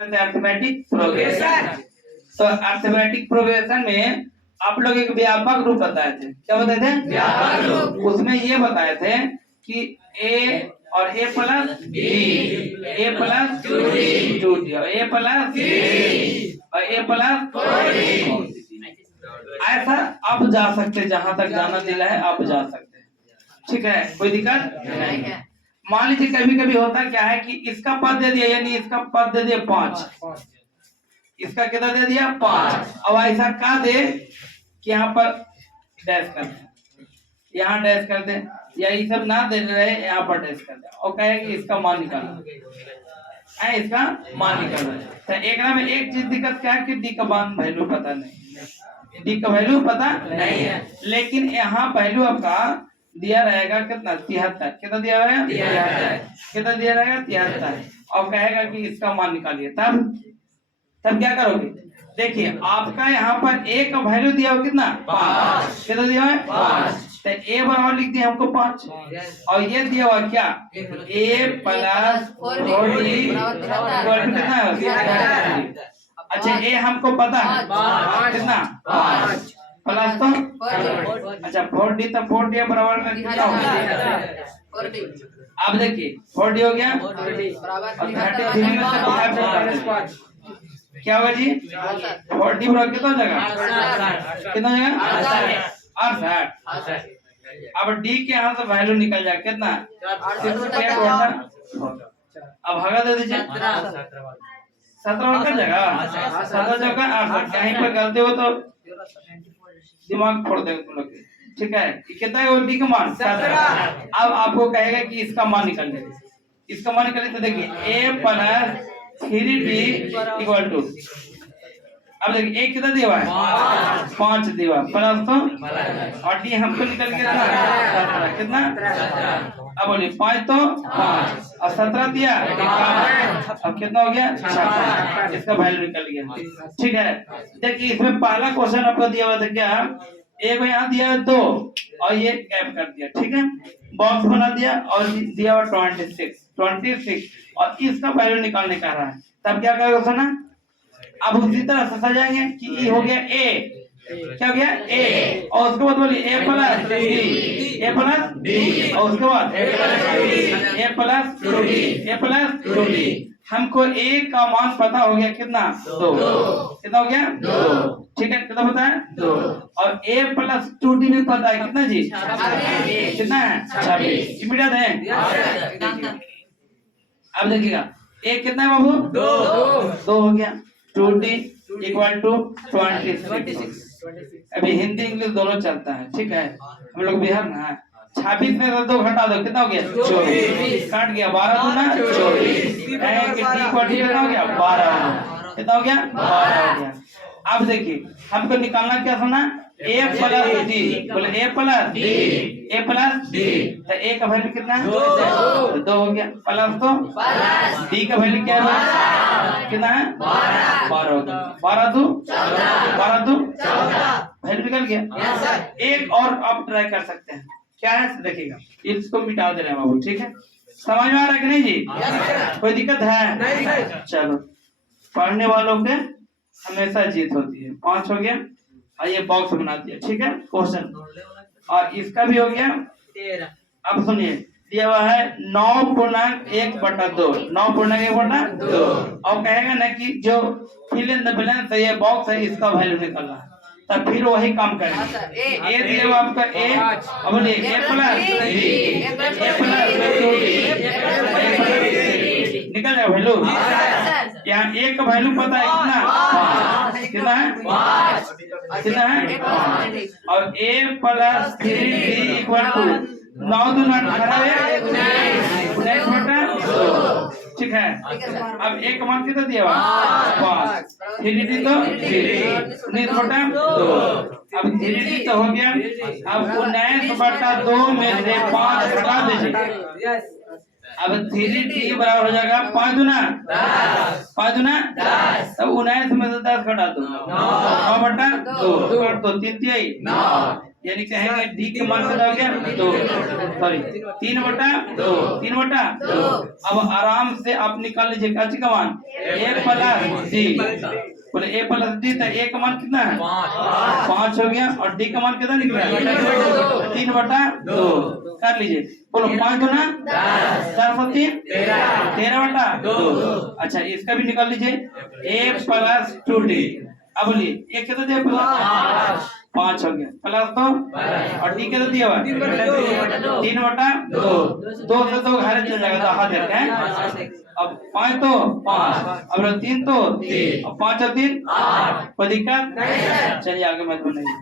Arithmetic progression. तो arithmetic progression में आप लोग एक व्यापक रूप बताए थे। क्या बताए थे? व्यापक रूप। उसमें ये बताए थे कि ए और ए प्लस डी, ए प्लस टू डी और ए प्लस और ए प्लस। ऐसा अब जा सकते, जहां तक जाना दिला है आप जा सकते हैं। ठीक है, कोई दिक्कत नहीं है। मान लीजिए कभी कभी होता क्या है कि इसका पद दे दिया, यानी इसका पद दे दिया 5, इसका कितना दे दिया 5। अब ऐसा का दे कि यहाँ पर डैश कर दे, यहाँ डैश कर दे, या ये सब ना दे रहे यहाँ पर डैश कर दे और कहे कि इसका मान निकालना है, इसका मान निकालना है। तो एक में एक चीज दिक्कत क्या है कि डी का मान वैल्यू पता नहीं, डी का वैल्यू पता नहीं है, लेकिन यहाँ वैल्यू आपका दिया रहेगा कितना 73। कितना दिया रहेगा 73। कितना दिया रहेगा 73 और कहेगा कि इसका मान निकालिए। तब क्या करोगे? देखिए आपका यहाँ पर ए का वैल्यू दिया हो कितना 5। कितना दिया है 5। तो ए बराबर लिख दिया हमको 5 और ये दिया हुआ क्या ए प्लस 4डी कितना है। अच्छा ए हमको पता है कितना 5 प्लस तो अच्छा 4डी, तो 4डी बराबर में कितना होगा? अब देखिए 4डी हो गया और 33 में से 5 क्या होगा जी? 4डी बराबर कितना जगह, कितना जगह 68। अब डी के यहाँ से वैल्यू निकल जाए कितना, अब भागा दे दीजिए 17 का जगह 17 जगह 68। कहीं पर गलती हो तो दिमाग फोड़ देंगे तुम लोग। ठीक है, कितना है डी का मान 17। अब आपको कहेगा कि इसका मान निकल जाए, इसका मान निकले तो देखिए ए प्लस 3डी इक्वल टू, अब देखिए ए कितना दिया हुआ है 5 दिया हुआ प्लस तो और डी हमको निकल के कितना अब बोलिए 5 तो 5 और 17 दिया, अब कितना हो गया 56। इसका वैल्यू निकल गया। ठीक है, देखिए इसमें पहला क्वेश्चन आपको दिया हुआ था क्या, ए को यहाँ दिया 2 और ये गैप कर दिया। ठीक है, बॉक्स बना दिया और दिया हुआ 26 और इसका वैल्यू निकालने का रहा है। तब क्या करेगा सुना, अब उसी तरह से सजाएंगे कि ई हो गया ए, क्या हो गया ए और उसके बाद बोलिए ए प्लस डी और उसके बाद ए प्लस डी। हमको ए का मान पता हो गया कितना 2, कितना हो गया 2। ठीक है, कितना पता है 2 और ए प्लस 2डी भी पता है कितना जी, कितना है 26। इमीडिएट है। अब देखिएगा ए कितना है बाबू 2 हो गया, 2d इक्वल टू 26। अभी हिंदी इंग्लिश दोनों चलता है। ठीक है, हम लोग बिहार में है। 26 में से 2 घटा दो कितना हो गया 24, काट गया 12 दूना 24 कितना हो गया 12, कितना हो गया 12 हो गया। अब देखिए हमको निकालना क्या सुना, ए प्लस डी, बोले ए प्लस डी, तो ए का वैल्यू कितना है 2 हो गया प्लस तो डी का वैल्यू क्या है कितना है 12 हो गया, 12 दो 14 वैल्यू निकल गया। एक और आप ट्राई कर सकते हैं, क्या है देखिएगा, इसको मिटा दे रहे हैं बाबू। ठीक है, समझ में आ रहा है कि नहीं जी? कोई दिक्कत है? चलो, पढ़ने वालों के हमेशा जीत होती है। 5 हो गया और ये बॉक्स बना दिया। ठीक है, क्वेश्चन और इसका भी हो गया 13। अब सुनिए दिया हुआ है 9.1/2, 9.1/2 और कहेगा ना कि जो फिल इन द ब्लैंक्स है ये बॉक्स है, इसका वैल्यू निकालना है। तब फिर वही काम करेंगे। ए दिया हुआ आपका ए, अब बोलिए ए प्लस निकल जाए वैल्यू। यहाँ ए का वैल्यू पता है कितना है 5, कितना है 5 और ए प्लस 3d इक्वल टू 9 दूना 18 19/2। ठीक है, अब ए का मान कितना दिया हुआ 5, 3d तो 19/2। अब 3d तो हो गया, अब 19/2 में से 5 हटा दीजिए। अब 3d बराबर हो जाएगा 5 दूना 10, तब 19 में से 10 घटा दो 9/2 कर दो 3 9 यानी कहेंगे डी के मान कितना हो गया 2, सॉरी 3/2, 3/2। अब आराम से आप निकाल लीजिए काची का मान a प्लस डी, बोले a प्लस डी तो a का मान कितना है 5 हो गया और d का मान कितना निकला 3/2 कर लीजिए। बोलो 5 गुना 4 3 13/2। अच्छा इसका भी निकाल लीजिए a प्लस 2d। अब बोलिए ये कितना दिया 5 हो गया प्लस 2 और डी कितना दिया हुआ 3/2। 2 से 2 घर चल जाएगा तो हाथ देते हैं। अब 5 तो 5, अब 3 तो 3, अब 5 और 3 8। कोई दिक्कत? चलिए आगे मत बनाइए।